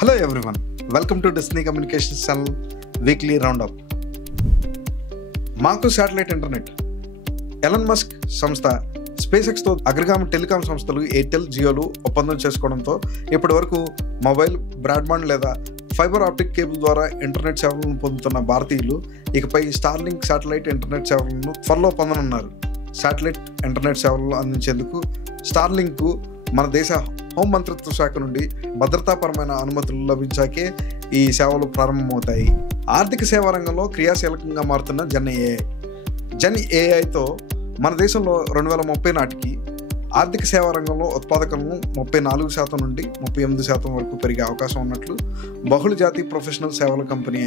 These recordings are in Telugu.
Hello everyone, welcome to Destiny Communications channel weekly roundup. మాకు శాటిలైట్ ఇంటర్నెట్. ఎలన్ మస్క్ సంస్థ స్పేస్ ఎక్స్తో అగ్రగామి టెలికాం సంస్థలు ఎయిర్టెల్, జియోలు ఒప్పందం చేసుకోవడంతో ఇప్పటి వరకు మొబైల్, బ్రాడ్బ్యాండ్ లేదా ఫైబర్ ఆప్టిక్ కేబుల్ ద్వారా ఇంటర్నెట్ సేవలను పొందుతున్న భారతీయులు ఇకపై స్టార్లింక్ శాటిలైట్ ఇంటర్నెట్ సేవలను త్వరలో పొందనున్నారు. శాటిలైట్ ఇంటర్నెట్ సేవలను అందించేందుకు స్టార్లింక్కు మన దేశ హోంమంత్రిత్వ శాఖ నుండి భద్రతాపరమైన అనుమతులు లభించాకే ఈ సేవలు ప్రారంభమవుతాయి. ఆర్థిక సేవా రంగంలో క్రియాశీలకంగా మారుతున్న జన్ ఏఐతో మన దేశంలో 2030 నాటికి ఆర్థిక సేవా రంగంలో ఉత్పాదకలను 34% నుండి 38% వరకు పెరిగే అవకాశం ఉన్నట్లు బహుళజాతి ప్రొఫెషనల్ సేవల కంపెనీ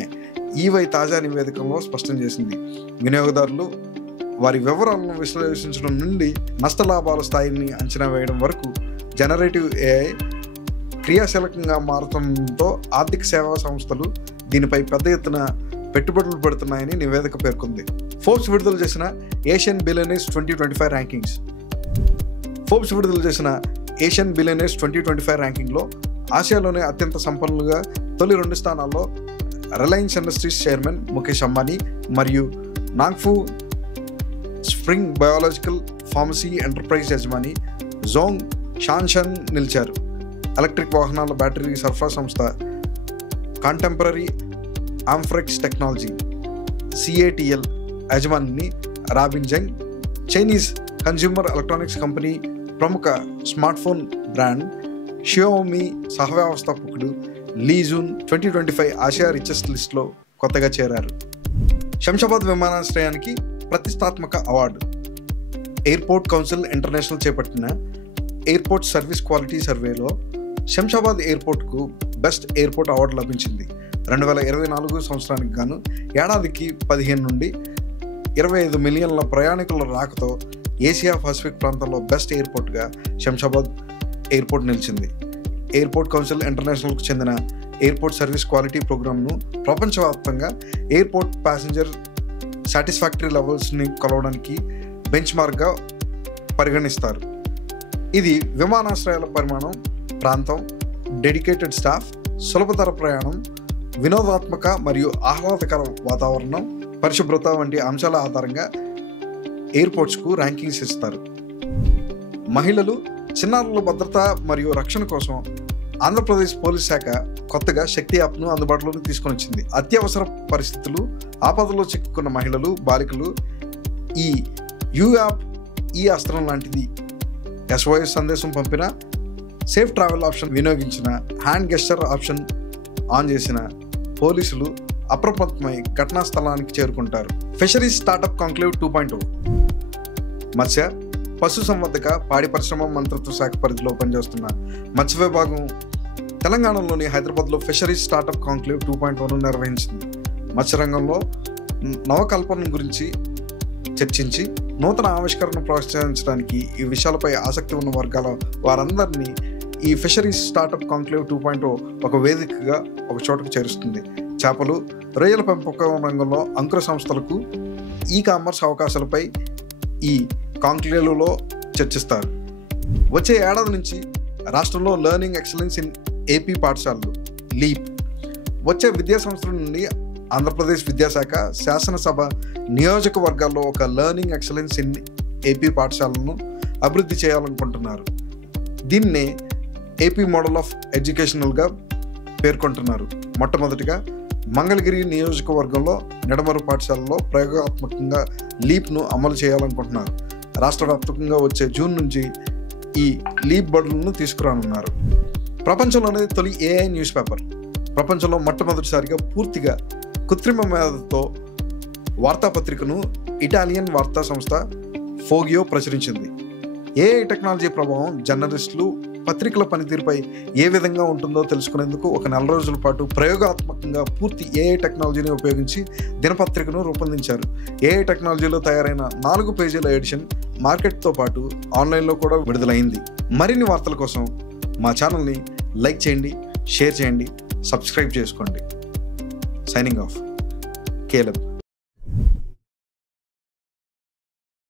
ఈవై తాజా నివేదికలో స్పష్టం చేసింది. వినియోగదారులు వారి వివరాలను విశ్లేషించడం నుండి నష్టలాభాల స్థాయిని అంచనా వేయడం వరకు జనరేటివ్ ఏఐ క్రియాశీలకంగా మారడంతో ఆర్థిక సేవా సంస్థలు దీనిపై పెద్ద ఎత్తున పెట్టుబడులు పెడుతున్నాయని నివేదిక పేర్కొంది. ఫోర్బ్స్ విడుదల చేసిన ఏషియన్ బిలియనీర్స్ 2025 ర్యాంకింగ్స్. ఫోర్బ్స్ విడుదల చేసిన ఏషియన్ బిలియనీర్స్ 2025 ర్యాంకింగ్లో ఆసియాలోనే అత్యంత సంపన్నులుగా తొలి 2 స్థానాల్లో Reliance industries chairman Mukesh Ambani మరియు నాగ్ఫు స్ప్రింగ్ బయోలాజికల్ ఫార్మసీ ఎంటర్ప్రైజ్ యజమాని జోంగ్ షాన్షన్ నిలిచారు. ఎలక్ట్రిక్ వాహనాల బ్యాటరీ సరఫరా సంస్థ కాంటెంపరీ ఆంఫ్రెక్స్ టెక్నాలజీ సిఏటిఎల్ యజమాని Robin Zeng, Chinese consumer electronics company ప్రముఖ స్మార్ట్ఫోన్ బ్రాండ్ షియోమి సహవ్యవస్థాపకుడు లీ జూన్ 2025 ఆసియా రిచెస్ట్ లిస్ట్లో కొత్తగా చేరారు. శంషాబాద్ విమానాశ్రయానికి ప్రతిష్టాత్మక అవార్డు. ఎయిర్పోర్ట్ కౌన్సిల్ ఇంటర్నేషనల్ చేపట్టిన ఎయిర్పోర్ట్ సర్వీస్ క్వాలిటీ సర్వేలో శంషాబాద్ ఎయిర్పోర్ట్కు బెస్ట్ ఎయిర్పోర్ట్ అవార్డు లభించింది. 2024 సంవత్సరానికి గాను ఏడాదికి 15 నుండి 25 మిలియన్ల ప్రయాణికుల రాకతో ఏసియా పసిఫిక్ ప్రాంతంలో బెస్ట్ ఎయిర్పోర్ట్గా శంషాబాద్ ఎయిర్పోర్ట్ నిలిచింది. ఎయిర్పోర్ట్ కౌన్సిల్ ఇంటర్నేషనల్కు చెందిన ఎయిర్పోర్ట్ సర్వీస్ క్వాలిటీ ప్రోగ్రామ్ను ప్రపంచవ్యాప్తంగా ఎయిర్పోర్ట్ ప్యాసింజర్ సాటిస్ఫాక్టరీ లెవెల్స్ని కొలవడానికి బెంచ్ మార్క్గా పరిగణిస్తారు. ఇది విమానాశ్రయాల పరిమాణం, ప్రాంతం, డెడికేటెడ్ స్టాఫ్, సులభతర ప్రయాణం, వినోదాత్మక మరియు ఆహ్లాదకర వాతావరణం, పరిశుభ్రత వంటి అంశాల ఆధారంగా ఎయిర్పోర్ట్స్కు ర్యాంకింగ్స్ ఇస్తారు. మహిళలు, చిన్నారుల భద్రత మరియు రక్షణ కోసం ఆంధ్రప్రదేశ్ పోలీస్ శాఖ కొత్తగా శక్తి యాప్ను అందుబాటులోకి తీసుకొని వచ్చింది. అత్యవసర పరిస్థితులు, ఆపదలో చిక్కుకున్న మహిళలు, బాలికలు ఈ యూ యాప్ ఈ అస్త్రం లాంటిది. SOS సందేశం పంపిన, సేఫ్ ట్రావెల్ ఆప్షన్ వినియోగించిన, హ్యాండ్ గెస్చర్ ఆప్షన్ ఆన్ చేసిన పోలీసులు అప్రమత్తమై ఘటనా స్థలానికి చేరుకుంటారు. Fisheries startup conclave 2.0. మత్స్య, పశు సంవర్ధక, పాడి పరిశ్రమ మంత్రిత్వ శాఖ పరిధిలో పనిచేస్తున్న మత్స్య విభాగం తెలంగాణలోని హైదరాబాద్లో ఫిషరీస్ స్టార్టప్ కాంక్లేవ్ 2.0ను నిర్వహించింది. మత్స్యరంగంలో నవకల్పన గురించి చర్చించి నూతన ఆవిష్కరణ ప్రోత్సహించడానికి ఈ విషయాలపై ఆసక్తి ఉన్న వర్గాల వారందరినీ ఈ ఫిషరీస్ స్టార్టప్ కాంక్లేవ్ 2.0 ఒక వేదికగా ఒక చోటకు చేరుస్తుంది. చేపలు, రొయ్యల పెంపకం రంగంలో అంకుర సంస్థలకు ఈ కామర్స్ అవకాశాలపై ఈ కాంక్లేవ్లో చర్చిస్తారు. వచ్చే ఏడాది నుంచి రాష్ట్రంలో లెర్నింగ్ ఎక్సలెన్స్ ఇన్ ఏపీ పాఠశాలలు లీప్. వచ్చే విద్యా సంవత్సరం నుండి ఆంధ్రప్రదేశ్ విద్యాశాఖ శాసనసభ నియోజకవర్గాల్లో ఒక లెర్నింగ్ ఎక్సలెన్స్ ఇన్ ఏపీ పాఠశాలను అభివృద్ధి చేయాలనుకుంటున్నారు. దీన్నే ఏపీ మోడల్ ఆఫ్ ఎడ్యుకేషనల్గా పేర్కొంటున్నారు. మొట్టమొదటిగా మంగళగిరి నియోజకవర్గంలో నిడమరు పాఠశాలలో ప్రయోగాత్మకంగా లీప్ను అమలు చేయాలనుకుంటున్నారు. రాష్ట్ర వ్యాప్తంగా వచ్చే జూన్ నుంచి ఈ లీప్ బడులను తీసుకురానున్నారు. ప్రపంచంలోనే తొలి ఏఐ న్యూస్ పేపర్. ప్రపంచంలో మొట్టమొదటిసారిగా పూర్తిగా కృత్రిమ మేధతో వార్తాపత్రికను ఇటాలియన్ వార్తా సంస్థ ఫోగియో ప్రచురించింది. ఏఐ టెక్నాలజీ ప్రభావం జర్నలిస్టులు, పత్రికల పనితీరుపై ఏ విధంగా ఉంటుందో తెలుసుకునేందుకు ఒక 4 రోజుల పాటు ప్రయోగాత్మకంగా పూర్తి ఏఐ టెక్నాలజీని ఉపయోగించి దినపత్రికను రూపొందించారు. ఏఐ టెక్నాలజీలో తయారైన 4 పేజీల ఎడిషన్ మార్కెట్తో పాటు ఆన్లైన్లో కూడా విడుదలైంది. మరిన్ని వార్తల కోసం మా ఛానల్ని లైక్ చేయండి, షేర్ చేయండి, సబ్స్క్రైబ్ చేసుకోండి. Signing off, కేలబ్.